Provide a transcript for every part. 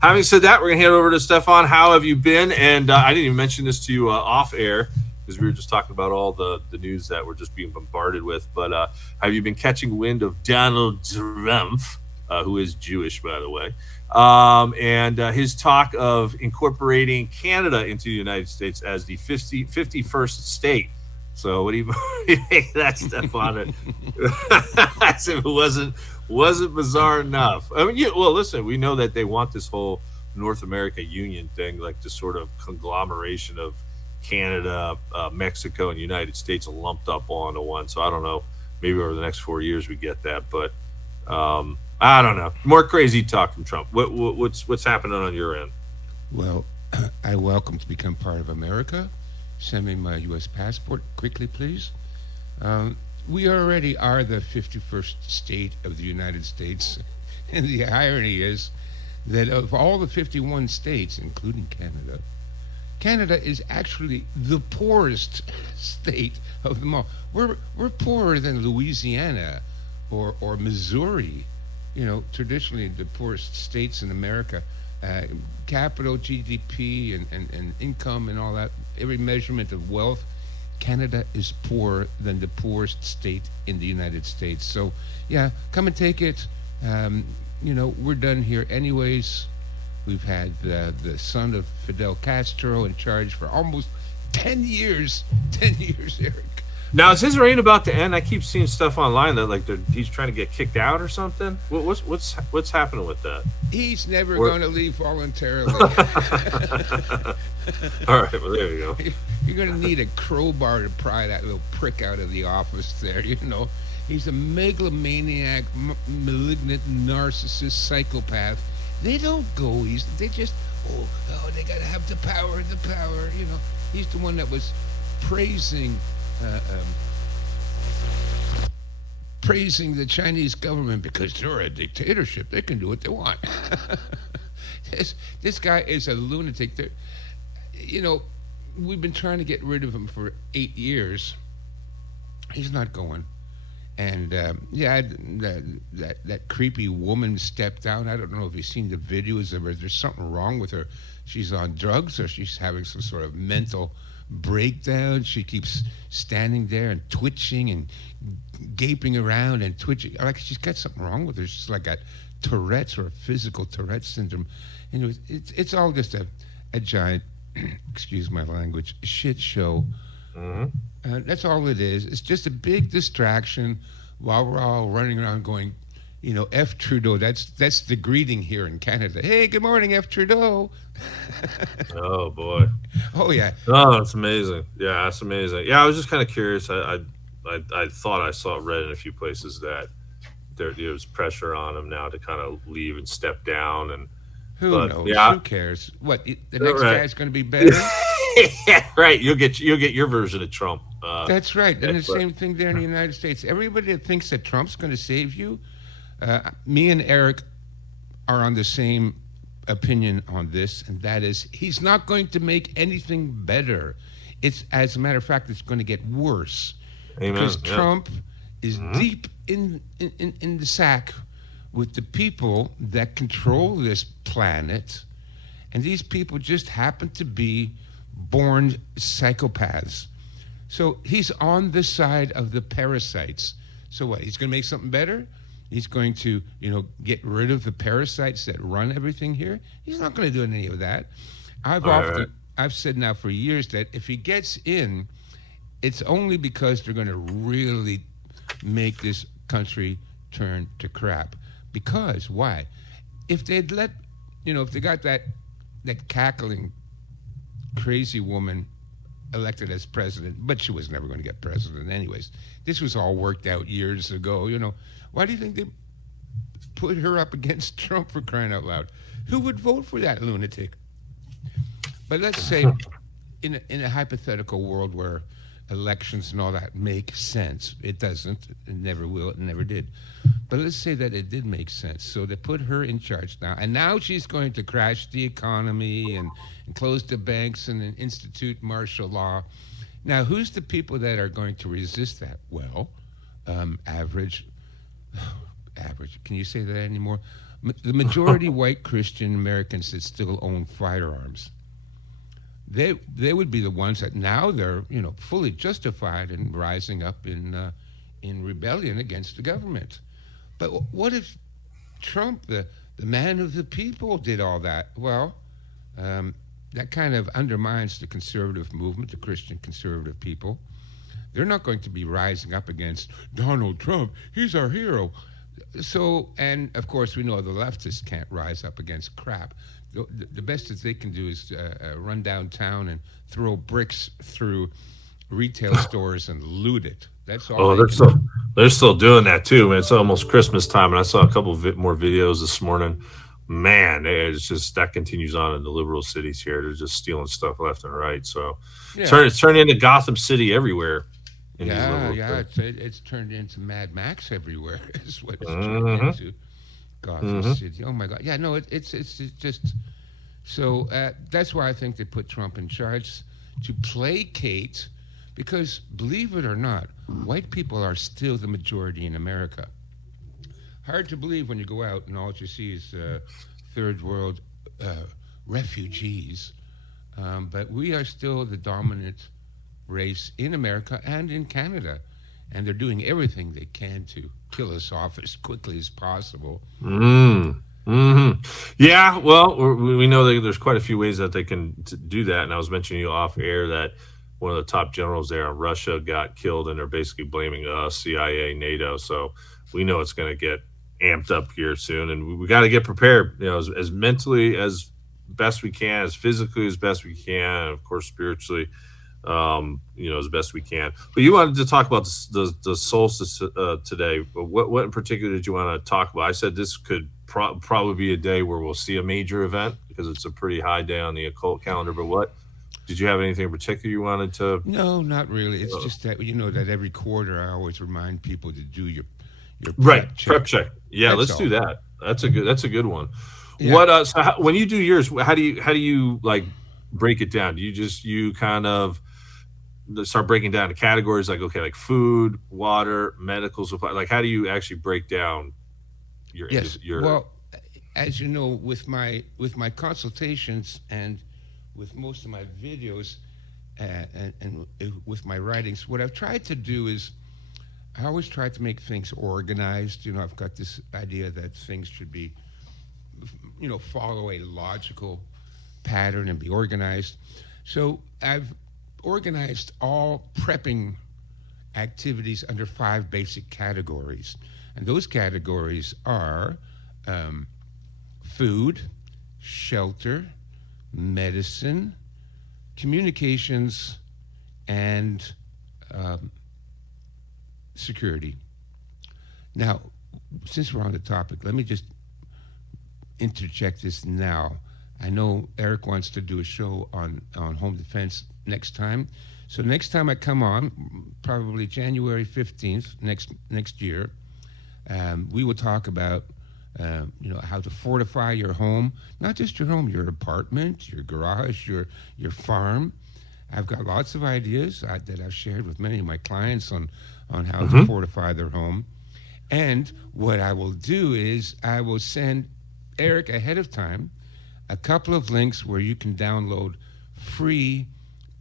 Having said that, we're going to hand over to Stefan. How have you been? And I didn't even mention this to you off air because we were just talking about all the news that we're just being bombarded with. But have you been catching wind of Donald Trump, who is Jewish, by the way, and his talk of incorporating Canada into the United States as the 51st state? So what do you make of that, Stefan? As if it wasn't bizarre enough. I mean, well, listen, we know that they want this whole North America Union thing, like this sort of conglomeration of Canada, Mexico, and United States lumped up all into one. So I don't know. Maybe over the next 4 years we get that, but I don't know. More crazy talk from Trump. What's happening on your end? Well, I welcome to become part of America. Send me my U.S. passport quickly, please. We already are the 51st state of the United States. And the irony is that of all the 51 states, including Canada, Canada is actually the poorest state of them all. We're poorer than Louisiana or Missouri, traditionally the poorest states in America. Capital GDP and income and all that, every measurement of wealth, Canada is poorer than the poorest state in the United States. So, yeah, come and take it. We're done here anyways. We've had the son of Fidel Castro in charge for almost 10 years. 10 years, Eric. Now, is his reign about to end? I keep seeing stuff online that he's trying to get kicked out or something. What's happening with that? He's never going to leave voluntarily. All right, well there you go. You're going to need a crowbar to pry that little prick out of the office there. He's a megalomaniac, malignant, narcissist, psychopath. They don't go easy. They just they got to have the power. He's the one that was praising the Chinese government because they're a dictatorship. They can do what they want. This guy is a lunatic. We've been trying to get rid of him for 8 years. He's not going. And that creepy woman stepped down. I don't know if you've seen the videos of her. There's something wrong with her. She's on drugs or she's having some sort of mental breakdown. She keeps standing there and twitching and gaping around and twitching. Like she's got something wrong with her. She's like got Tourette's or a physical Tourette's syndrome. Anyways, it's all just a giant, excuse my language, shit show. Mm-hmm. That's all it is. It's just a big distraction while we're all running around going, F Trudeau. That's the greeting here in Canada. Hey, good morning, F Trudeau. Oh boy. Oh yeah. Oh, that's amazing. Yeah, that's amazing. Yeah, I was just kind of curious. I thought I read in a few places that there was pressure on him now to kind of leave and step down. And who knows? Yeah. Who cares? What the next guy's going to be better? Yeah, right. You'll get your version of Trump. That's right. And the same thing there in the United States. Everybody that thinks that Trump's going to save you, me and Eric are on the same opinion on this, and that is he's not going to make anything better. It's, as a matter of fact, it's going to get worse. Amen. Because Trump is deep in the sack with the people that control this planet, and these people just happen to be born psychopaths. So he's on the side of the parasites. So what? He's going to make something better? He's going to, get rid of the parasites that run everything here? He's not going to do any of that. I've said now for years that if he gets in, it's only because they're going to really make this country turn to crap. Because why? If they'd let, if they got that cackling crazy woman elected as president, but she was never going to get president anyways. This was all worked out years ago. Why do you think they put her up against Trump, for crying out loud? Who would vote for that lunatic? But let's say in a hypothetical world where elections and all that make sense. It doesn't. It never will. It never did. But let's say that it did make sense. So they put her in charge now. And now she's going to crash the economy and close the banks and institute martial law. Now, who's the people that are going to resist that? Well, average, can you say that anymore? The majority white Christian Americans that still own firearms, they would be the ones that now they're fully justified in rising up in rebellion against the government. But what if Trump, the man of the people, did all that? Well, that kind of undermines the conservative movement, the Christian conservative people. They're not going to be rising up against Donald Trump. He's our hero. So, and of course, we know the leftists can't rise up against crap. The best that they can do is run downtown and throw bricks through retail stores and loot it. That's all. They're still doing that too, man. It's almost Christmas time, and I saw a couple of more videos this morning. Man, it's just that continues on in the liberal cities here. They're just stealing stuff left and right. So it's turned into Gotham City everywhere. It's turned into Mad Max everywhere. Is what it's turned into. Gotham City. Oh my God. Yeah, no, it's just so. That's why I think they put Trump in charge, to placate, because believe it or not, white people are still the majority in America. Hard to believe when you go out and all you see is third world refugees, but we are still the dominant race in America and in Canada, and they're doing everything they can to kill us off as quickly as possible. Yeah, well, we know that there's quite a few ways that they can do that, and I was mentioning you off air that one of the top generals there in Russia got killed, and they're basically blaming us, CIA, NATO. So we know it's going to get amped up here soon, and we got to get prepared, as mentally as best we can, as physically as best we can, and of course spiritually, as best we can. But you wanted to talk about the solstice today. What in particular did you want to talk about? I said this could probably be a day where we'll see a major event because it's a pretty high day on the occult calendar. But what did you have anything in particular you wanted to? No, not really. It's just that that every quarter I always remind people to do your prep check. Yeah, let's do that. That's a good one. Yeah. What so when you do yours, how do you like break it down? Do you kind of start breaking down the categories, like like food, water, medical supply? Like how do you actually break down your well, as you know, with my consultations and with most of my videos and with my writings, what I've tried to do is I always try to make things organized. I've got this idea that things should be, follow a logical pattern and be organized. So I've organized all prepping activities under 5 basic categories. And those categories are food, shelter, medicine, communications, and security. Now, since we're on the topic, let me just interject this now. I know Eric wants to do a show on home defense next time. So next time I come on, probably January 15th next year, we will talk about how to fortify your home, not just your home, your apartment, your garage, your farm. I've got lots of ideas that I've shared with many of my clients on how to fortify their home. And what I will do is I will send Eric ahead of time a couple of links where you can download free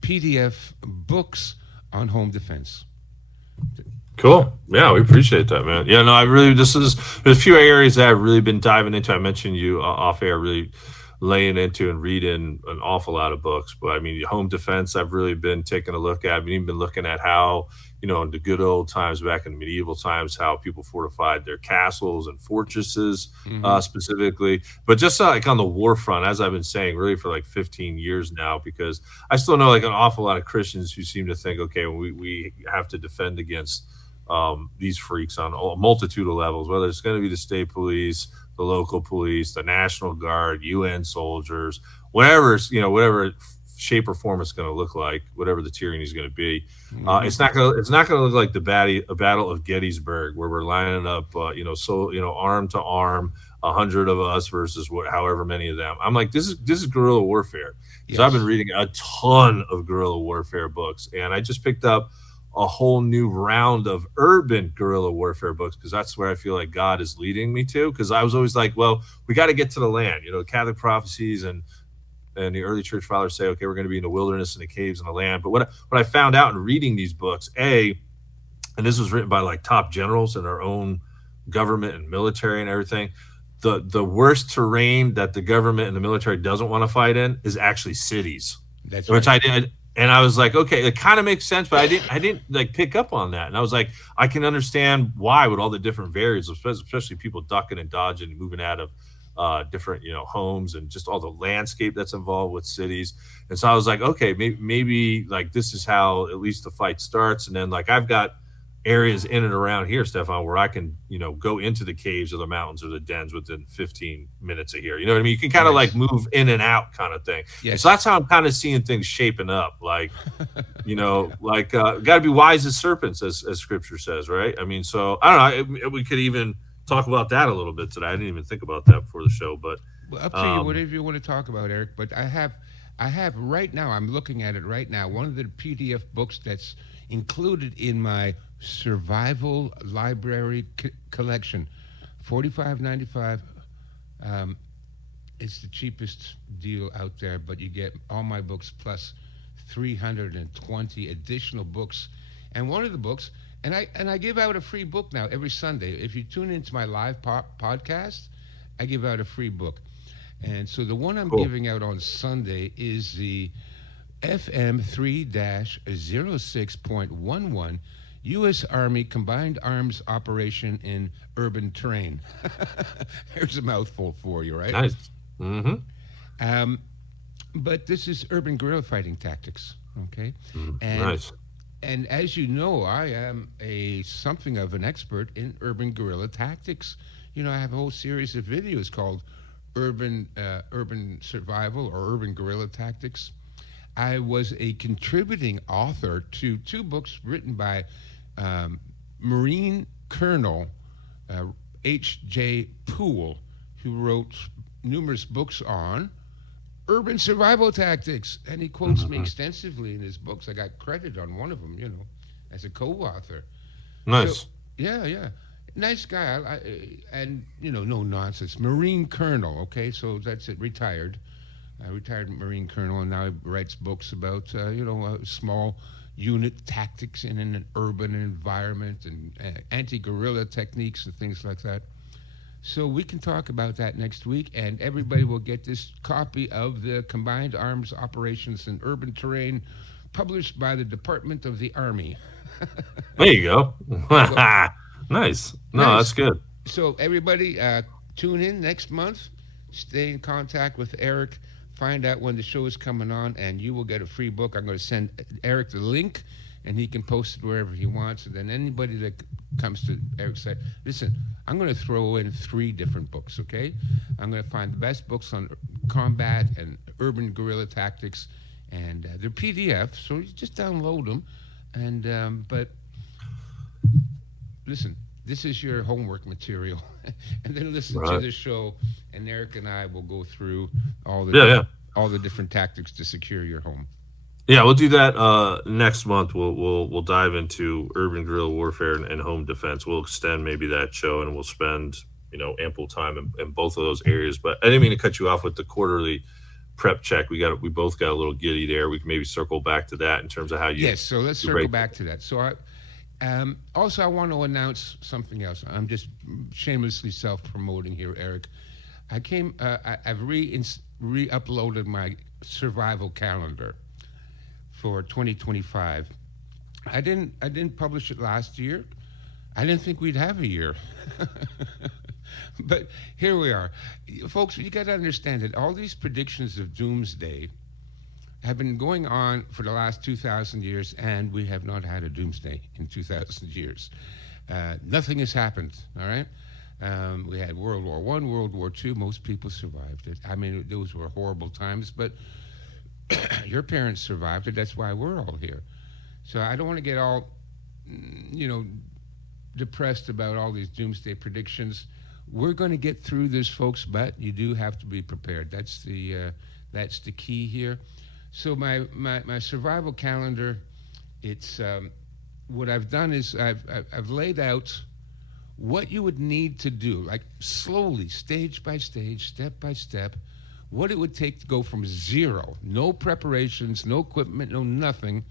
PDF books on home defense. Cool. Yeah, we appreciate that, man. Yeah, no, there's a few areas that I've really been diving into. I mentioned you off air, really laying into and reading an awful lot of books. But I mean, home defense, I've really been taking a look at. I've even been looking at how, in the good old times, back in medieval times, how people fortified their castles and fortresses specifically. But just like on the war front, as I've been saying, really for like 15 years now, because I still know like an awful lot of Christians who seem to think, okay, we have to defend against these freaks on a multitude of levels, whether it's going to be the state police, the local police, the National Guard, UN soldiers, whatever shape or form it's going to look like, whatever the tyranny is going to be. It's not going to look like the Battle of Gettysburg, where we're lining up, arm to arm, 100 of us versus however many of them. I'm like, this is guerrilla warfare. Yes. So I've been reading a ton of guerrilla warfare books, and I just picked up a whole new round of urban guerrilla warfare books, because that's where I feel like God is leading me to. Because I was always like, well, we got to get to the land. Catholic prophecies and the early church fathers say, okay, we're going to be in the wilderness and the caves and the land. But what I found out in reading these books, and this was written by like top generals in our own government and military and everything, the worst terrain that the government and the military doesn't want to fight in is actually cities. That's which right. I did. And I was like, okay, it kind of makes sense, but I didn't like pick up on that. And I was like, I can understand why with all the different variants, especially people ducking and dodging and moving out of different, homes, and just all the landscape that's involved with cities. And so I was like, okay, maybe like this is how at least the fight starts. And then like I've got areas in and around here, Stefan, where I can, go into the caves or the mountains or the dens within 15 mintes of here. You know what I mean? You can kind of Nice. like move in and out kind of thing. And Yes. so that's how I'm kind of seeing things shaping up. Like, got to be wise as serpents, as scripture says, right? I mean, so I don't know. We could even talk about that a little bit today. I didn't even think about that before the show, but Well, up to you, whatever you want to talk about, Eric. But I have right now. I'm looking at it right now. One of the PDF books that's included in my survival library collection, $45.95. It's the cheapest deal out there, but you get all my books plus 320 additional books. And one of the books, and I give out a free book now every Sunday. If you tune into my live podcast, I give out a free book. And so the one I'm giving out on Sunday is the FM 3-06.11 U.S. Army Combined Arms Operation in Urban Terrain. Here's a mouthful for you, right? nice. Mm-hmm. But this is urban guerrilla fighting tactics, okay? And Nice. and as you know, I am something of an expert in urban guerrilla tactics. I have a whole series of videos called Urban Survival or Urban Guerrilla Tactics. I was a contributing author to two books written by Marine Colonel H.J. Poole, who wrote numerous books on urban survival tactics, and he quotes me extensively in his books. I got credit on one of them, as a co-author. Nice. So, yeah, nice guy. And no nonsense. Marine Colonel. Okay, so that's it. Retired. Retired Marine Colonel, and now he writes books about small unit tactics in an urban environment and anti-guerrilla techniques and things like that. So we can talk about that next week, and everybody will get this copy of the Combined Arms Operations in Urban Terrain, published by the Department of the Army. There you go. Nice. No, Nice. that's good. So everybody, tune in next month. Stay in contact with Eric. Find out when the show is coming on, and you will get a free book. I'm going to send Eric the link, and he can post it wherever he wants. And then anybody that comes to Eric's site, listen, I'm going to throw in 3 different books, okay? I'm going to find the best books on combat and urban guerrilla tactics, and they're PDF, so you just download them. And but listen, this is your homework material. And then listen to the show, and Eric and I will go through all the all the different tactics to secure your home. Yeah, we'll do that next month. We'll dive into urban guerrilla warfare and home defense. We'll extend maybe that show, and we'll spend ample time in both of those areas. But I didn't mean to cut you off with the quarterly prep check. We both got a little giddy there. We can maybe circle back to that in terms of how you. Yes, so let's circle back to that. So also, I want to announce something else. I'm just shamelessly self-promoting here, Eric. I've re-uploaded my survival calendar for 2025. I didn't publish it last year. I didn't think we'd have a year. But here we are. Folks, you got to understand that all these predictions of doomsday have been going on for the last 2,000 years, and we have not had a doomsday in 2,000 years. Nothing has happened, all right? We had World War I, World War II. Most people survived it. I mean, those were horrible times, but your parents survived it. That's why we're all here. So I don't want to get all, depressed about all these doomsday predictions. We're going to get through this, folks, but you do have to be prepared. That's the key here. So my survival calendar, it's what I've done is I've laid out what you would need to do, like slowly, stage by stage, step by step, what it would take to go from zero, no preparations, no equipment, no nothing,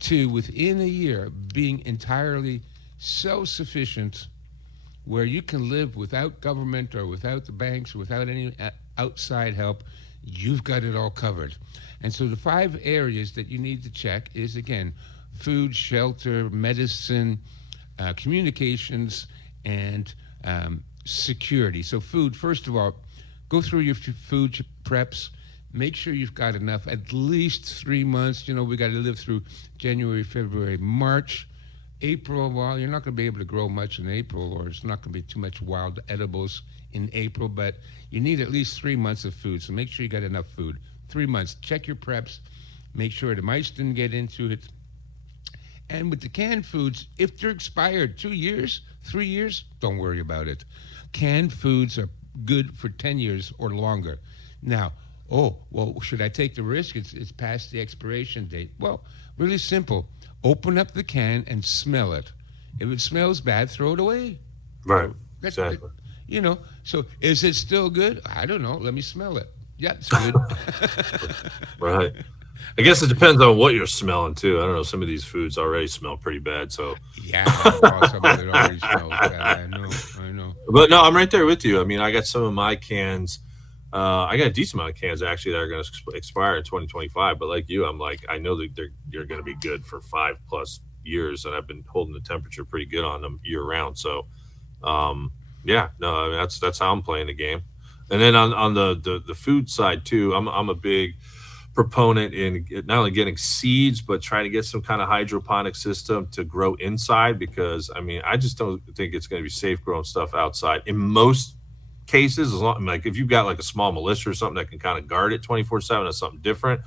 to within a year being entirely self-sufficient, where you can live without government or without the banks or without any outside help. You've got it all covered. And so the 5 areas that you need to check is, again, food, shelter, medicine, communications, and security. So food, first of all, go through your food preps. Make sure you've got enough, at least 3 months. You know, we got to live through January, February, March. April, well, you're not going to be able to grow much in April, or it's not going to be too much wild edibles in April, but you need at least 3 months of food. So make sure you got enough food. 3 months. Check your preps. Make sure the mice didn't get into it. And with the canned foods, if they're expired 2 years, 3 years, don't worry about it. Canned foods are good for 10 years or longer. Now, oh, well, should I take the risk? It's past the expiration date. Well, really simple. Open up the can and smell it. If it smells bad, throw it away. Right. That's Exactly. You know, so is it still good? I don't know. Let me smell it. Yeah, it's good. Right. I guess it depends on what you're smelling too. I don't know. Some of these foods already smell pretty bad. So, Yeah, some of it already smells bad. I know. but no, I'm right there with you. I mean, I got some of my cans. I got a decent amount of cans actually that are going to expire in 2025. But like you, I'm like, I know that they're going to be good for 5+ years, and I've been holding the temperature pretty good on them year round. So, yeah, no, I mean, that's how I'm playing the game. And then on the food side too, I'm a big proponent in not only getting seeds but trying to get some kind of hydroponic system to grow inside, because I mean, I just don't think it's going to be safe growing stuff outside in most cases. As long, like, if you've got like a small militia or something that can kind of guard it 24/7, that's something different,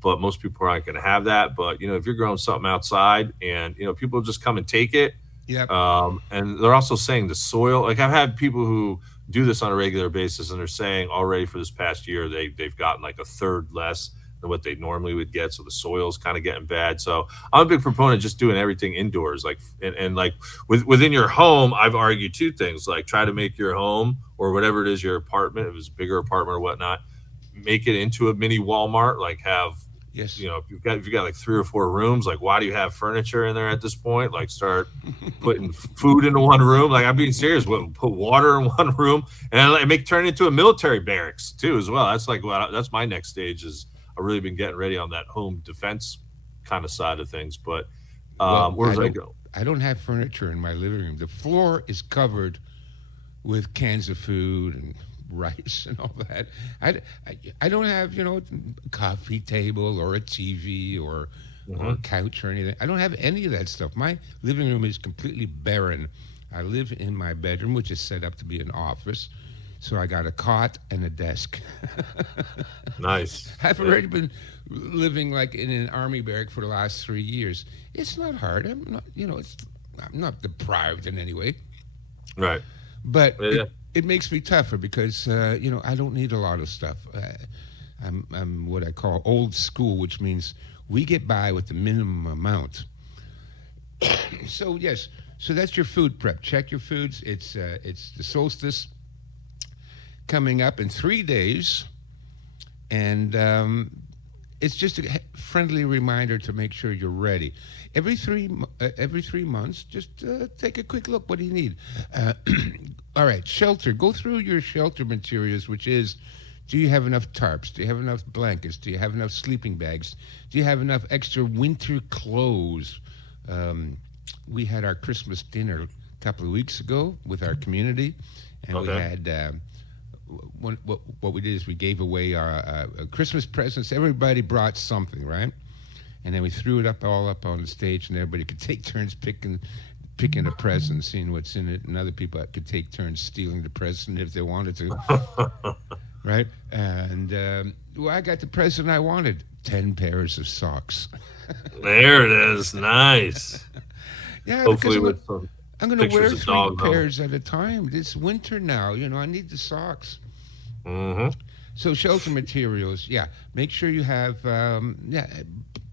but most people aren't going to have that. But you know, if you're growing something outside and you know, people just come and take it. Yep. And they're also saying the soil, like I've had people who do this on a regular basis, and they're saying already for this past year they've gotten like a third less than what they normally would get. So the soil's kind of getting bad. So I'm a big proponent of just doing everything indoors, like and like within your home. I've argued 2 things, like try to make your home or whatever it is, your apartment, if it's a bigger apartment or whatnot, make it into a mini Walmart. Like have, Yes. you know, if you've got like 3 or 4 rooms, like why do you have furniture in there at this point? Like start putting food into one room. Like I'm being serious. Put water in one room and turn it into a military barracks too as well. That's like that's my next stage. Is I've really been getting ready on that home defense kind of side of things. But where was I go? I don't have furniture in my living room. The floor is covered with cans of food and rice and all that. I don't have, you know, a coffee table or a TV or a couch or anything. I don't have any of that stuff. My living room is completely barren. I live in my bedroom, which is set up to be an office. So I got a cot and a desk. Nice. I've already been living like in an army barrack for the last 3 years. It's not hard. I'm not, you know, I'm not deprived in any way. Right. But Yeah. it makes me tougher because, you know, I don't need a lot of stuff. I'm what I call old school, which means we get by with the minimum amount. So, yes. So that's your food prep. Check your foods. It's the solstice coming up in 3 days, and it's just a friendly reminder to make sure you're ready. Every 3 months, just take a quick look. What do you need? All right, shelter. Go through your shelter materials, which is, do you have enough tarps? Do you have enough blankets? Do you have enough sleeping bags? Do you have enough extra winter clothes? We had our Christmas dinner a couple of weeks ago with our community, and we had what we did is we gave away our Christmas presents. Everybody brought something, right? And then we threw it all up on the stage, and everybody could take turns picking a present, seeing what's in it, and other people could take turns stealing the present if they wanted to, right? And well, I got the present I wanted: 10 pairs of socks. There it is. Nice. Yeah, Hopefully because with some I'm going to wear pictures of 3 dog pairs at a time. It's winter now. You know, I need the socks. So shelter materials, yeah. Make sure you have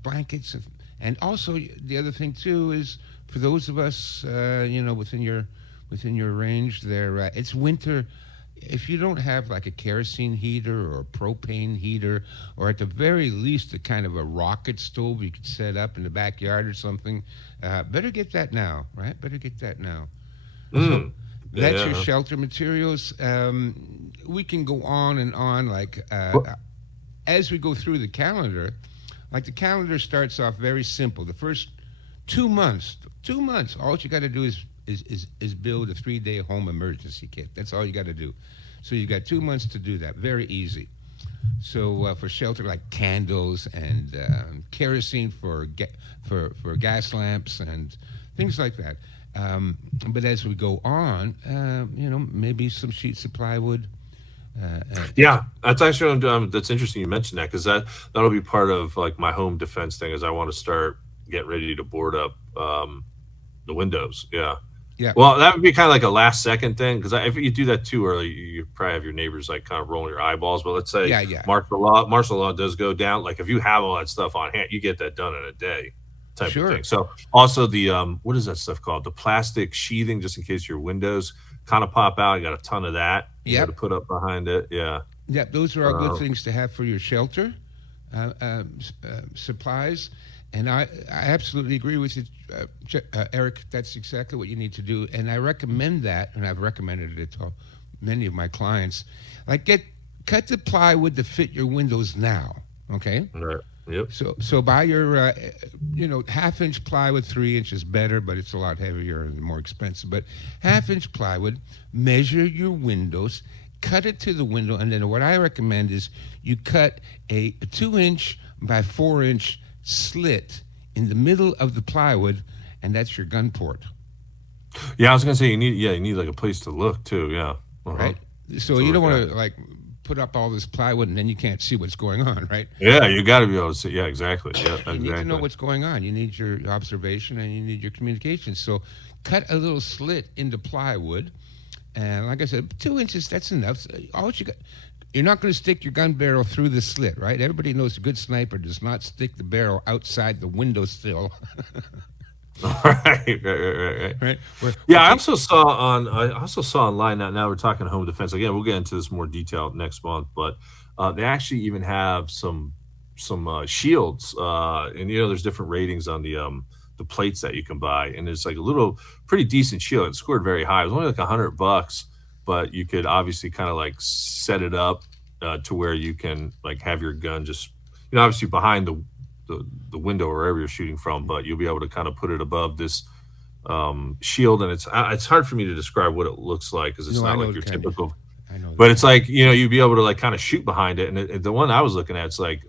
blankets, and also the other thing too is for those of us, within your range there, it's winter. If you don't have like a kerosene heater or a propane heater, or at the very least a kind of a rocket stove you could set up in the backyard or something, better get that now, right? Better get that now. So that's your shelter materials. We can go on and on, like as we go through the calendar. Like the calendar starts off very simple. The first 2 months, all you got to do is build a 3-day home emergency kit. That's all you got to do. So you got 2 months to do that. Very easy. So for shelter, like candles and kerosene for gas lamps and things like that. But as we go on, maybe some sheets of plywood. Yeah, that's actually that's interesting you mentioned that, because that'll be part of like my home defense thing. Is I want to start getting ready to board up the windows. Yeah. Yeah. Well, that would be kind of like a last second thing, because if you do that too early, you probably have your neighbors like kind of rolling your eyeballs. But let's say martial law does go down. Like if you have all that stuff on hand, you get that done in a day, type of thing. So also the what is that stuff called? The plastic sheathing, just in case your windows kind of pop out. You got a ton of that. To put up behind it. Yeah. Yeah, those are all good things to have for your shelter supplies. And I absolutely agree with you, Eric. That's exactly what you need to do. And I recommend that, and I've recommended it to many of my clients. Like cut the plywood to fit your windows now, okay? Right. Yep. So buy your, 1/2-inch plywood. 3 inches better, but it's a lot heavier and more expensive. But 1/2-inch plywood, measure your windows, cut it to the window, and then what I recommend is you cut a 2-inch by 4-inch slit in the middle of the plywood, and that's your gun port. Yeah, I was gonna say you need like a place to look too. Yeah. Right. So you don't want to like put up all this plywood and then you can't see what's going on, right? Yeah, you got to be able to see. Yeah, exactly. Yeah, exactly. You need to know what's going on. You need your observation and you need your communication. So cut a little slit into plywood, and like I said, 2 inches, that's enough. All you got. You're not going to stick your gun barrel through the slit, right? Everybody knows a good sniper does not stick the barrel outside the windowsill. Right. Yeah, I also saw online that now we're talking home defense. Again, we'll get into this more detail next month, but they actually even have some shields, and there's different ratings on the plates that you can buy, and it's like a little pretty decent shield. It scored very high. It was only like $100, but you could obviously kind of like set it up to where you can like have your gun just obviously behind the window or wherever you're shooting from, but you'll be able to kind of put it above this shield, and it's hard for me to describe what it looks like, because it's not like your typical. I know, but it's like you'd be able to like kind of shoot behind it, and the one I was looking at, it's like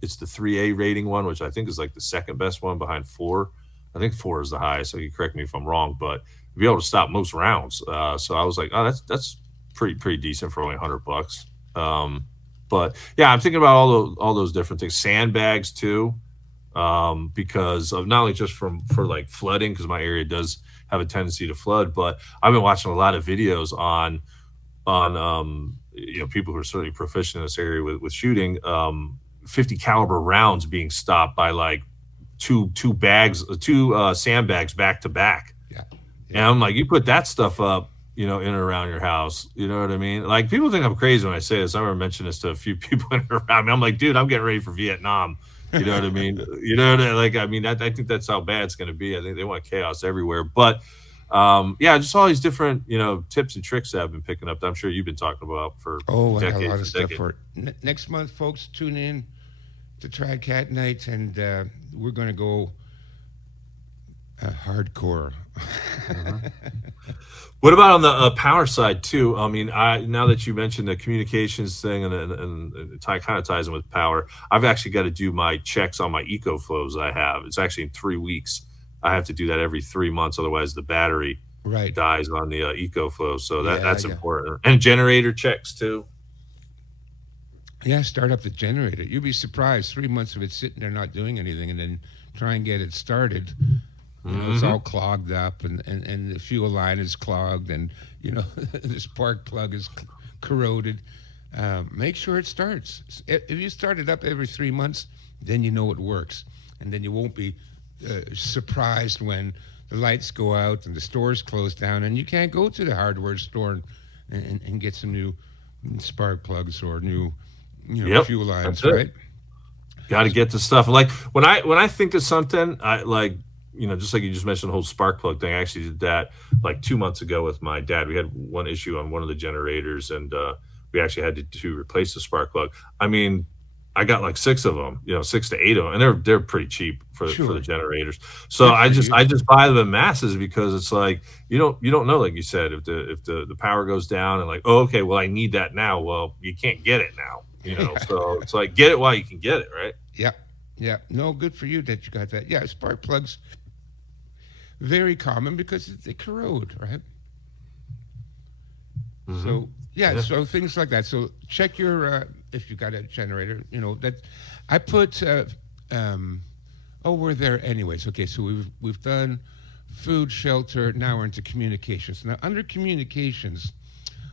it's the 3A rating one, which I think is like the second best one behind 4. I think 4 is the highest, so you correct me if I'm wrong, but you'll be able to stop most rounds. So I was like, oh, that's pretty decent for only $100. But yeah, I'm thinking about all those different things. Sandbags too, because of not only just for like flooding, because my area does have a tendency to flood, but I've been watching a lot of videos on people who are certainly proficient in this area with shooting 50 caliber rounds being stopped by like two sandbags back to back. Yeah. And I'm like, you put that stuff up, in and around your house. You know what I mean? Like, people think I'm crazy when I say this. I remember mentioning this to a few people in and around me. I'm like, dude, I'm getting ready for Vietnam. You know what I mean? I think that's how bad it's going to be. I think they want chaos everywhere. But just all these different, tips and tricks that I've been picking up that I'm sure you've been talking about for decades. I got a lot of stuff for it. Next month, folks, tune in to Tricat Night, and we're going to go hardcore. What about on the power side too? I mean, now that you mentioned the communications thing and it kind of ties in with power, I've actually got to do my checks on my EcoFlows I have. It's actually in 3 weeks. I have to do that every 3 months, otherwise the battery dies on the EcoFlow. So that's important. And generator checks too. Yeah, start up the generator. You'd be surprised. 3 months of it sitting there not doing anything, and then try and get it started. It's all clogged up, and the fuel line is clogged, and the spark plug is corroded. Make sure it starts. If you start it up every 3 months, then you know it works, and then you won't be surprised when the lights go out and the stores close down, and you can't go to the hardware store and get some new spark plugs or new Yep, fuel lines, that's it. right? Got to get the stuff. Like when I think of something, I like just like you just mentioned the whole spark plug thing. I actually did that like 2 months ago with my dad. We had one issue on one of the generators, and we actually had to replace the spark plug. I mean, I got like six of them, 6 to 8 of them, and they're pretty cheap for the Sure. generators. So Good I for just you. I just buy them in masses because it's like you don't know, like you said, if the power goes down and like, oh, okay, well, I need that now. Well, you can't get it now, Yeah. So it's like, get it while you can get it, right? Yeah. Yeah. No, good for you that you got that. Yeah, spark plugs, very common because they corrode, right? Hmm. So yeah, Yeah. so things like that. So check your if you got a generator. That I put. Oh, we're there anyways. Okay, so we've done food, shelter. Now we're into communications. Now under communications,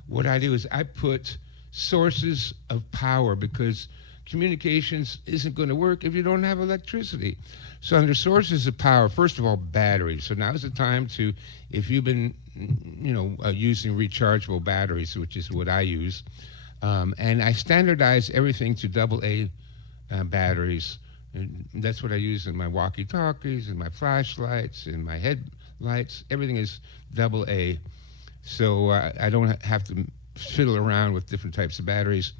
what I do is I put sources of power because communications isn't going to work if you don't have electricity. So under sources of power, first of all, batteries. So now's the time to, if you've been, using rechargeable batteries, which is what I use, and I standardize everything to double A batteries. And that's what I use in my walkie-talkies, in my flashlights, in my headlights. Everything is double A, so I don't have to fiddle around with different types of batteries,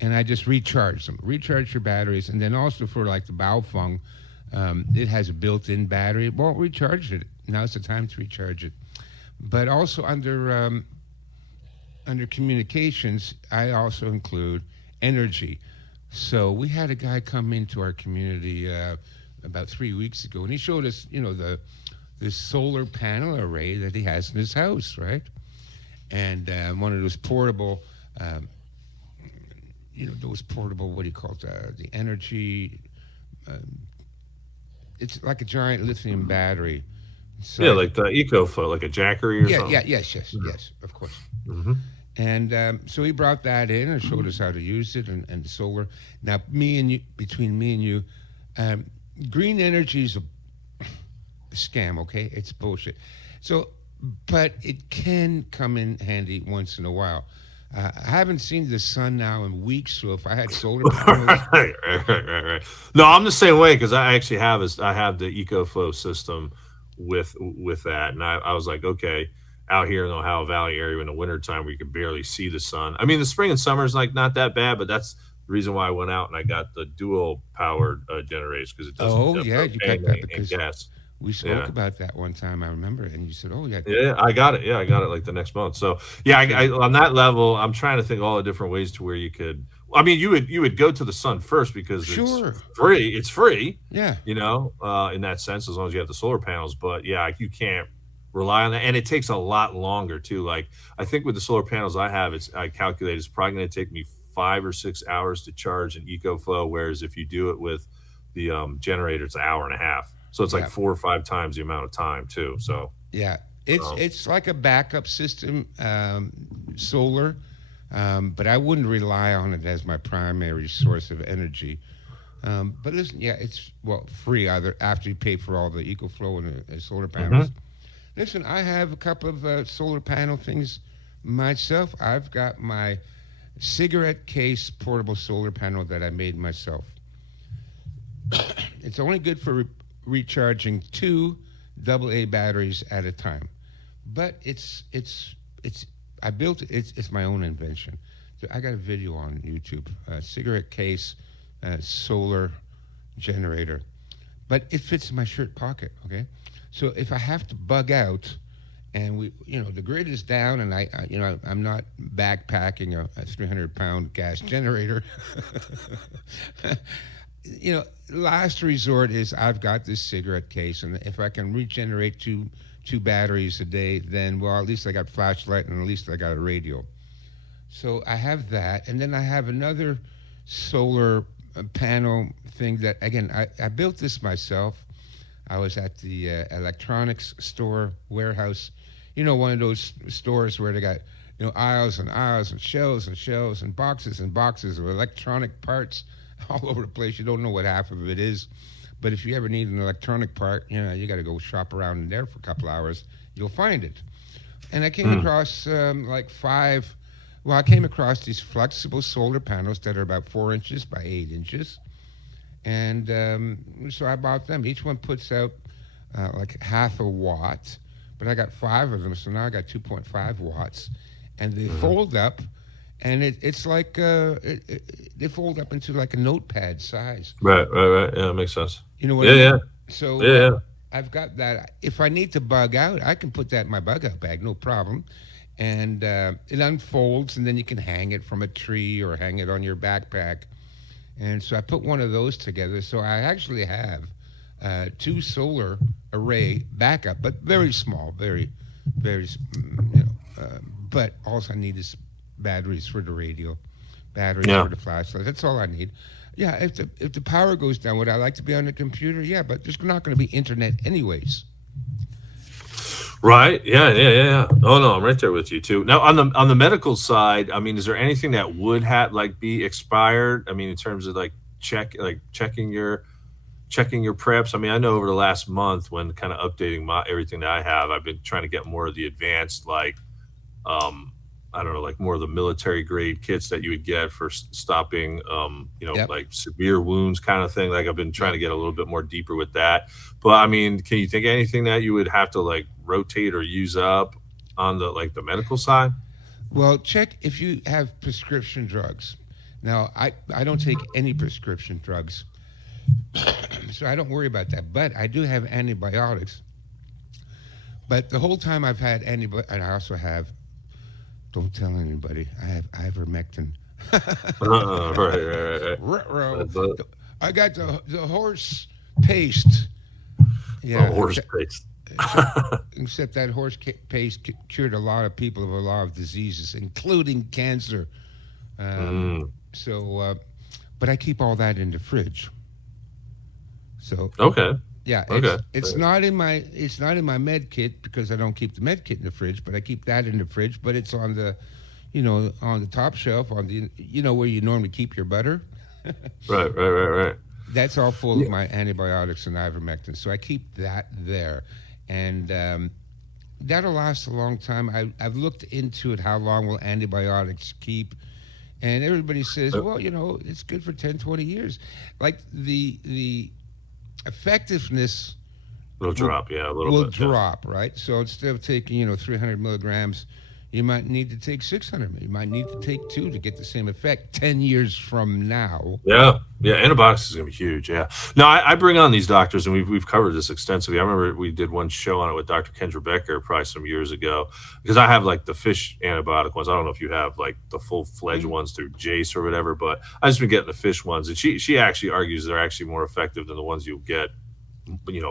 and I just recharge them. Recharge your batteries, and then also for like the Baofeng, it has a built-in battery. Well, recharge it. Now's the time to recharge it. But also under communications, I also include energy. So we had a guy come into our community about 3 weeks ago, and he showed us, this solar panel array that he has in his house, right? And one of those portable, what do you call it? The energy. It's like a giant lithium battery. Yeah, So like the EcoFlow, like a Jackery or yeah, yeah, something. yes, of course. Hmm. And so he brought that in and showed us how to use it and the solar. Now, between me and you, green energy is a scam. Okay, it's bullshit. So, but it can come in handy once in a while. I haven't seen the sun now in weeks, so if I had solar panels, Right. No, I'm the same way because I actually have the EcoFlow system with that, and I was like, okay, out here in the Ohio Valley area in the wintertime where you can barely see the sun. I mean, the spring and summer is like not that bad, but that's the reason why I went out and I got the dual powered generators because it does oh yeah, you got propane that and because gas. we spoke Yeah. about that one time. I remember, and you said, "Oh yeah, Yeah, I got it. Yeah, I got it like the next month. So yeah, I okay, on that level, I'm trying to think of all the different ways to where you could. I mean, you would go to the sun first because it's sure, free. It's free, yeah, in that sense, as long as you have the solar panels. But yeah, you can't rely on that, and it takes a lot longer too. Like I think with the solar panels I calculate it's probably going to take me 5 or 6 hours to charge an EcoFlow, whereas if you do it with the generator, it's an hour and a half. So it's like yeah." 4 or 5 times the amount of time too. So. Yeah, it's Um, it's like a backup system, solar, but I wouldn't rely on it as my primary source of energy. But listen, yeah, it's free either after you pay for all the EcoFlow and the solar panels. mhm. Listen, I have a couple of solar panel things myself. I've got my cigarette case portable solar panel that I made myself. It's only good for recharging two AA batteries at a time, but it's I built it. It's my own invention. So I got a video on YouTube, cigarette case, solar generator, but it fits in my shirt pocket. Okay, so if I have to bug out, and the grid is down, and I'm not backpacking a 300-pound gas generator. Last resort is I've got this cigarette case, and if I can regenerate two batteries a day, then at least I got flashlight, and at least I got a radio. So I have that, and then I have another solar panel thing that again I built this myself. I was at the electronics store warehouse, one of those stores where they got aisles and aisles and shelves and boxes of electronic parts all over the place. You don't know what half of it is, But if you ever need an electronic part, you got to go shop around in there for a couple hours. You'll find it. And I came across like five. Well, I came across these flexible solar panels that are about 4 inches by 8 inches, and so I bought them. Each one puts out like half a watt, but I got five of them, so now I got 2.5 watts, and they fold up, and it's like they fold up into like a notepad size. Right. Yeah, that makes sense. You know what I mean? Yeah. So Yeah. I've got that. If I need to bug out, I can put that in my bug out bag, no problem. And it unfolds, and then you can hang it from a tree or hang it on your backpack. And so I put one of those together. So I actually have two solar array backup, but very small, very, very, but all I need is batteries for the radio, batteries for the flashlight. That's all I need. Yeah, if the power goes down, would I like to be on the computer? Yeah, but there's not going to be internet anyways. Right. Yeah. Oh no, I'm right there with you too. Now on the medical side, I mean, is there anything that would have like be expired? I mean, in terms of like checking your preps. I mean, I know over the last month when kind of updating everything that I have, I've been trying to get more of the advanced I don't know, like more of the military grade kits that you would get for stopping, like severe wounds kind of thing. Like I've been trying to get a little bit more deeper with that. But I mean, can you think of anything that you would have to like rotate or use up on the medical side? Well, check if you have prescription drugs. Now, I don't take any prescription drugs, so I don't worry about that. But I do have antibiotics. But the whole time I've had antibiotics, and I also have. Don't tell anybody. I have ivermectin. Right. I got the horse paste. Yeah, horse paste. Except that horse paste cured a lot of people of a lot of diseases, including cancer. So, but I keep all that in the fridge. So okay. Yeah, it's not in my med kit because I don't keep the med kit in the fridge, but I keep that in the fridge. But it's on the, on the top shelf on the, where you normally keep your butter. Right. That's all full of my antibiotics and ivermectin, so I keep that there, and that'll last a long time. I've looked into it. How long will antibiotics keep? And everybody says, well, it's good for 10, 20 years. Like the effectiveness will drop, a little will bit. Drop, right? So instead of taking, 300 milligrams, you might need to take 600. You might need to take 2 to get the same effect 10 years from now. Yeah, antibiotics is going to be huge, yeah. No, I bring on these doctors, and we've covered this extensively. I remember we did one show on it with Dr. Kendra Becker probably some years ago, because I have, like, the fish antibiotic ones. I don't know if you have, like, the full-fledged ones through Jace or whatever, but I've just been getting the fish ones, and she actually argues they're actually more effective than the ones you'll get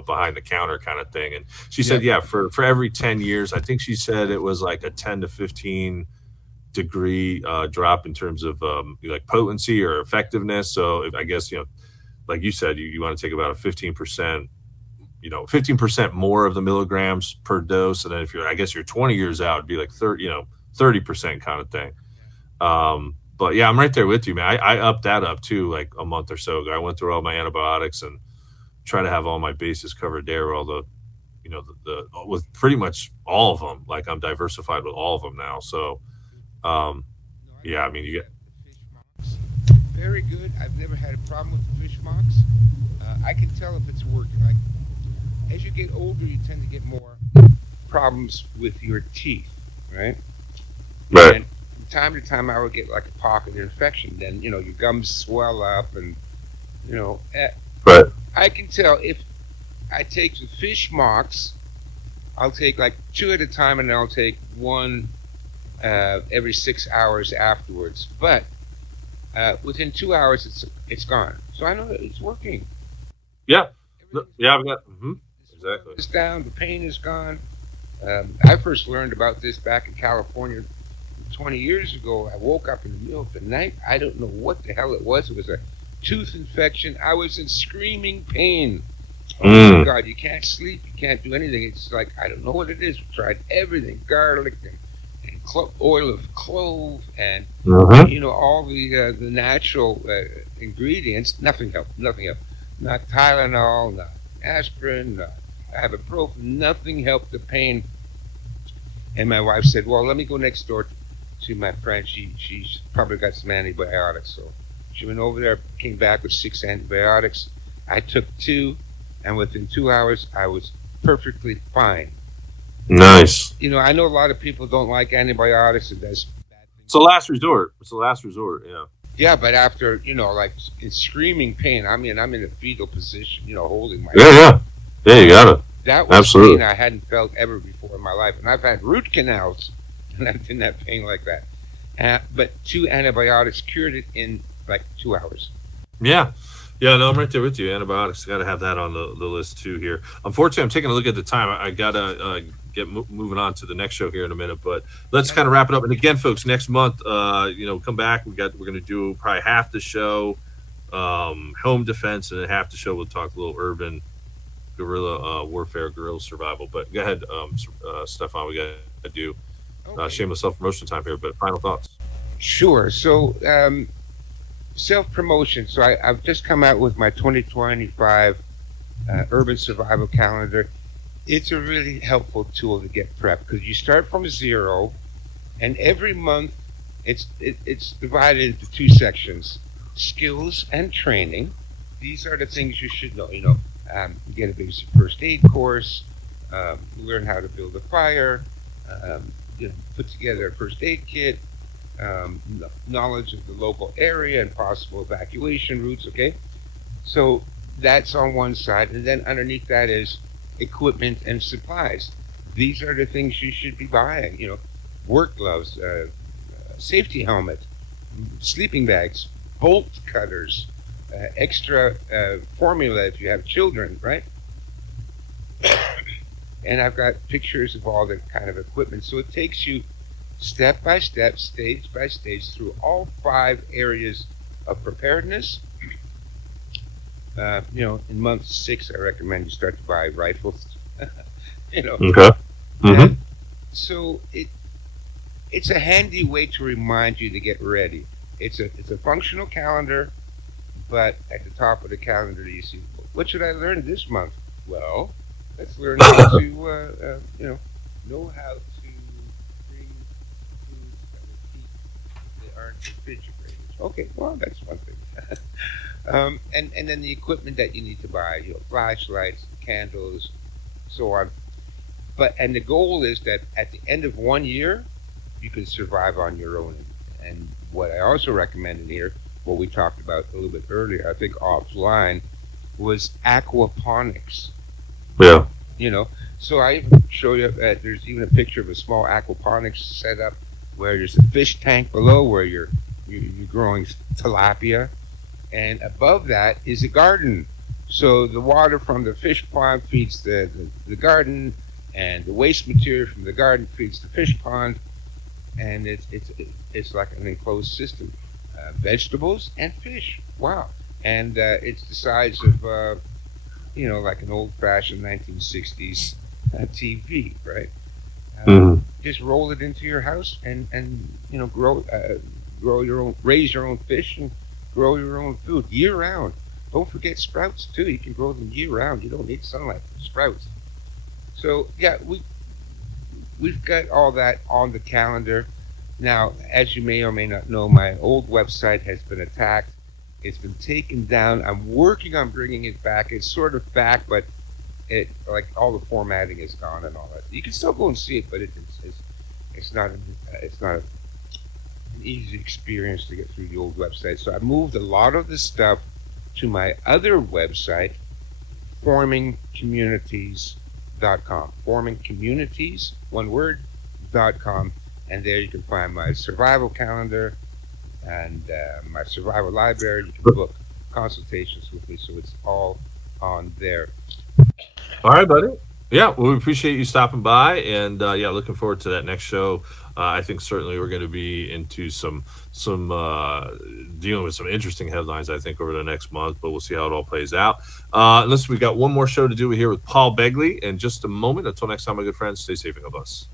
behind the counter kind of thing. And she said, for every 10 years, I think she said it was like a 10 to 15 degree drop in terms of like potency or effectiveness. So I guess, like you said, you want to take about a 15%, 15% more of the milligrams per dose. And then if you're 20 years out, it'd be like 30% kind of thing. But yeah, I'm right there with you, man. I upped that up too, like a month or so ago. I went through all my antibiotics and try to have all my bases covered there, all the with pretty much all of them. Like I'm diversified with all of them now. So, I mean, you get very good. I've never had a problem with the fish mocks. I can tell if it's working. Like as you get older, you tend to get more problems with your teeth, right? Right. And from time to time, I would get like a pocket infection. Then your gums swell up, and right. I can tell if I take the fish mocks, I'll take like 2 at a time, and I'll take one every 6 hours afterwards. But within 2 hours, it's gone. So I know that it's working. Yeah. I've got exactly. It's down. The pain is gone. I first learned about this back in California 20 years ago. I woke up in the middle of the night. I don't know what the hell it was. It was a tooth infection. I was in screaming pain. Oh my God, you can't sleep, you can't do anything. It's like, I don't know what it is. We tried everything, garlic and oil of clove and all the natural ingredients. Nothing helped. Not Tylenol, not aspirin, not ibuprofen. Nothing helped the pain. And my wife said, "Well, let me go next door to my friend. She's probably got some antibiotics." So she went over there, came back with 6 antibiotics. I took two, and within 2 hours, I was perfectly fine. Nice. I know a lot of people don't like antibiotics and does bad It's a things. last resort. It's a last resort. Yeah. Yeah, but after like in screaming pain, I mean, I'm in a fetal position, holding my Yeah. kid. Yeah. Yeah. You got it. That was pain Absolutely. I hadn't felt ever before in my life, and I've had root canals, and I didn't have pain like that. But two antibiotics cured it in like 2 hours. Yeah. Yeah, no, I'm right there with you. Antibiotics, got to have that on the list too here. Unfortunately, I'm taking a look at the time. I got to get moving on to the next show here in a minute, but let's No, kind no, of wrap it up. And again, folks, next month, come back. We're going to do probably half the show home defense, and then half the show we'll talk a little urban guerrilla warfare, guerrilla survival. But go ahead, Stefan. We got to do okay, shameless self promotion time here. But final thoughts. sure. So self promotion. So I've just come out with my 2025 urban survival calendar. It's a really helpful tool to get prepped because you start from zero, and every month it's divided into two sections: skills and training. These are the things you should know. You get a basic first aid course, learn how to build a fire, put together a first aid kit, knowledge of the local area and possible evacuation routes. Okay, so that's on one side, and then underneath that is equipment and supplies. These are the things you should be buying. Work gloves, safety helmet, sleeping bags, bolt cutters, extra formula if you have children, right? And I've got pictures of all the kind of equipment. So it takes you step by step, stage by stage through all 5 areas of preparedness. In month 6, I recommend you start to buy rifles. you know, Okay. Mm-hmm. and so it's a handy way to remind you to get ready. It's a functional calendar, but at the top of the calendar you see what should I learn this month? Well, let's learn how to know how to bring foods that will keep that aren't refrigerated. Okay, well that's one thing. And then the equipment that you need to buy, flashlights, candles, so on. And the goal is that at the end of one year, you can survive on your own. And what I also recommend in here, what we talked about a little bit earlier, I think offline, was aquaponics. Yeah. You know, so I even show you that there's even a picture of a small aquaponics setup where there's a fish tank below where you're growing tilapia, and above that is a garden. So the water from the fish pond feeds the garden, and the waste material from the garden feeds the fish pond, and it's like an enclosed system, vegetables and fish. Wow, and it's the size of like an old-fashioned 1960s TV, right? Uh, Mm-hmm. just roll it into your house and grow your own, raise your own fish and grow your own food year round. Don't forget sprouts too. You can grow them year round. You don't need sunlight for sprouts. So yeah, we've got all that on the calendar. Now, as you may or may not know, my old website has been attacked. It's been taken down. I'm working on bringing it back. It's sort of back, but it like all the formatting is gone and all that. You can still go and see it, but it's not an easy experience to get through the old website. So I moved a lot of the stuff to my other website, formingcommunities.com. Formingcommunities, one word, .com. And there you can find my survival calendar and my survival library. You can book consultations with me, so it's all on there. All right, buddy. Yeah, well, we appreciate you stopping by, and yeah, looking forward to that next show. I think certainly we're going to be into some dealing with some interesting headlines. I think over the next month, but we'll see how it all plays out. Listen, we got one more show to do here with Paul Begley in just a moment. Until next time, my good friends, stay safe and God bless.